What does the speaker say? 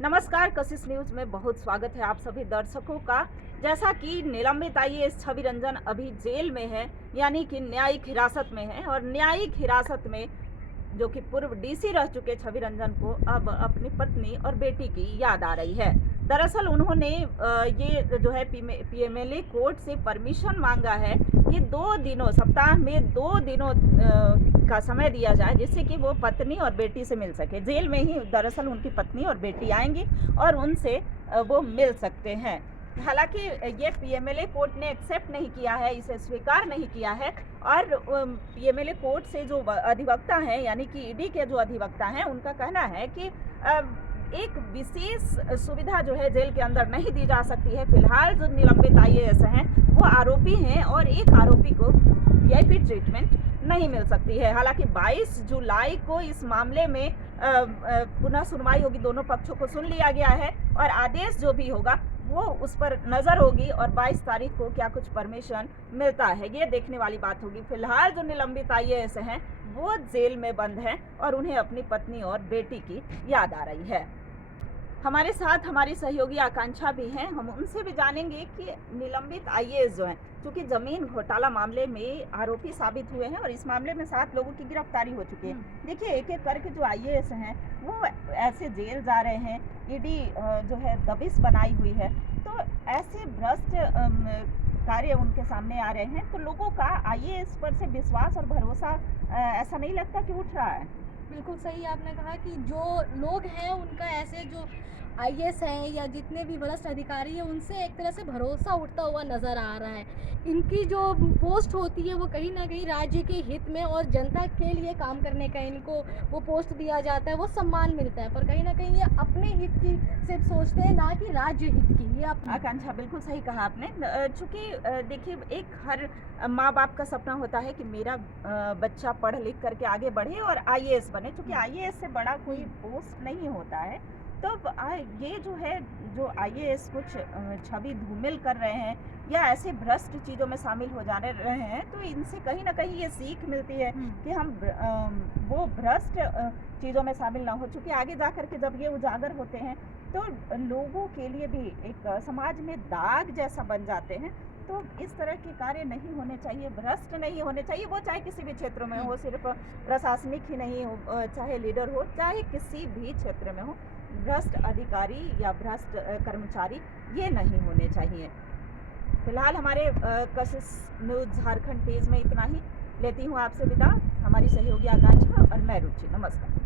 नमस्कार, कशिश न्यूज में बहुत स्वागत है आप सभी दर्शकों का। जैसा कि निलंबित आईएएस छवि रंजन अभी जेल में है, यानी कि न्यायिक हिरासत में है, और न्यायिक हिरासत में जो कि पूर्व डीसी रह चुके छवि रंजन को अब अपनी पत्नी और बेटी की याद आ रही है। दरअसल उन्होंने ये जो है पीएमएलए कोर्ट से परमिशन मांगा है कि 2 दिनों, सप्ताह में 2 दिनों का समय दिया जाए, जिससे कि वो पत्नी और बेटी से मिल सके। जेल में ही दरअसल उनकी पत्नी और बेटी आएंगी और उनसे वो मिल सकते हैं। हालांकि ये पीएमएलए कोर्ट ने एक्सेप्ट नहीं किया है, इसे स्वीकार नहीं किया है, और पीएमएलए कोर्ट से जो अधिवक्ता हैं, यानी कि ईडी के जो अधिवक्ता हैं, उनका कहना है कि एक विशेष सुविधा जो है जेल के अंदर नहीं दी जा सकती है। फिलहाल जो निलंबित आईएएस हैं वो आरोपी हैं और एक आरोपी को वीआईपी ट्रीटमेंट नहीं मिल सकती है। हालांकि 22 जुलाई को इस मामले में पुनः सुनवाई होगी, दोनों पक्षों को सुन लिया गया है और आदेश जो भी होगा वो उस पर नज़र होगी और 22 तारीख को क्या कुछ परमिशन मिलता है ये देखने वाली बात होगी। फिलहाल जो निलंबित आईएएस हैं वो जेल में बंद हैं और उन्हें अपनी पत्नी और बेटी की याद आ रही है। हमारे साथ हमारी सहयोगी आकांक्षा भी हैं, हम उनसे भी जानेंगे कि निलंबित आईएएस जो हैं, क्योंकि ज़मीन घोटाला मामले में आरोपी साबित हुए हैं और इस मामले में 7 लोगों की गिरफ्तारी हो चुकी है। देखिए, एक एक करके जो आईएएस हैं वो ऐसे जेल जा रहे हैं, ईडी जो है दबिश बनाई हुई है, तो ऐसे भ्रष्ट कार्य उनके सामने आ रहे हैं, तो लोगों का आईएएस पर से विश्वास और भरोसा ऐसा नहीं लगता कि उठ रहा है? बिल्कुल सही आपने कहा कि जो लोग हैं उनका ऐसे जो आईएएस हैं या जितने भी वरिष्ठ अधिकारी हैं उनसे एक तरह से भरोसा उठता हुआ नज़र आ रहा है। इनकी जो पोस्ट होती है वो कहीं ना कहीं राज्य के हित में और जनता के लिए काम करने का इनको वो पोस्ट दिया जाता है, वो सम्मान मिलता है, पर कहीं ना कहीं ये अपने हित की सिर्फ सोचते हैं, ना कि राज्य हित की। ये आप आकांक्षा बिल्कुल सही कहा आपने। चूँकि देखिए, एक हर माँ बाप का सपना होता है कि मेरा बच्चा पढ़ लिख करके आगे बढ़े और आईएएस बने। चूँकि आईएएस से बड़ा कोई पोस्ट नहीं होता है, तो ये जो है, जो आईएएस कुछ छवि धूमिल कर रहे हैं या ऐसे भ्रष्ट चीज़ों में शामिल हो जाने रहे हैं, तो इनसे कहीं ना कहीं ये सीख मिलती है कि हम वो भ्रष्ट चीज़ों में शामिल ना हो। चूँकि आगे जा कर के जब ये उजागर होते हैं तो लोगों के लिए भी एक समाज में दाग जैसा बन जाते हैं। तो इस तरह के कार्य नहीं होने चाहिए, भ्रष्ट नहीं होने चाहिए, वो चाहे किसी भी क्षेत्र में हो, सिर्फ प्रशासनिक ही नहीं हो, चाहे लीडर हो, चाहे किसी भी क्षेत्र में हो, भ्रष्ट अधिकारी या भ्रष्ट कर्मचारी ये नहीं होने चाहिए। फिलहाल हमारे कशिश न्यूज झारखंड पेज में इतना ही। लेती हूँ आपसे विदा, हमारी सहयोगी आकांक्षा और मैं रुचि। नमस्कार।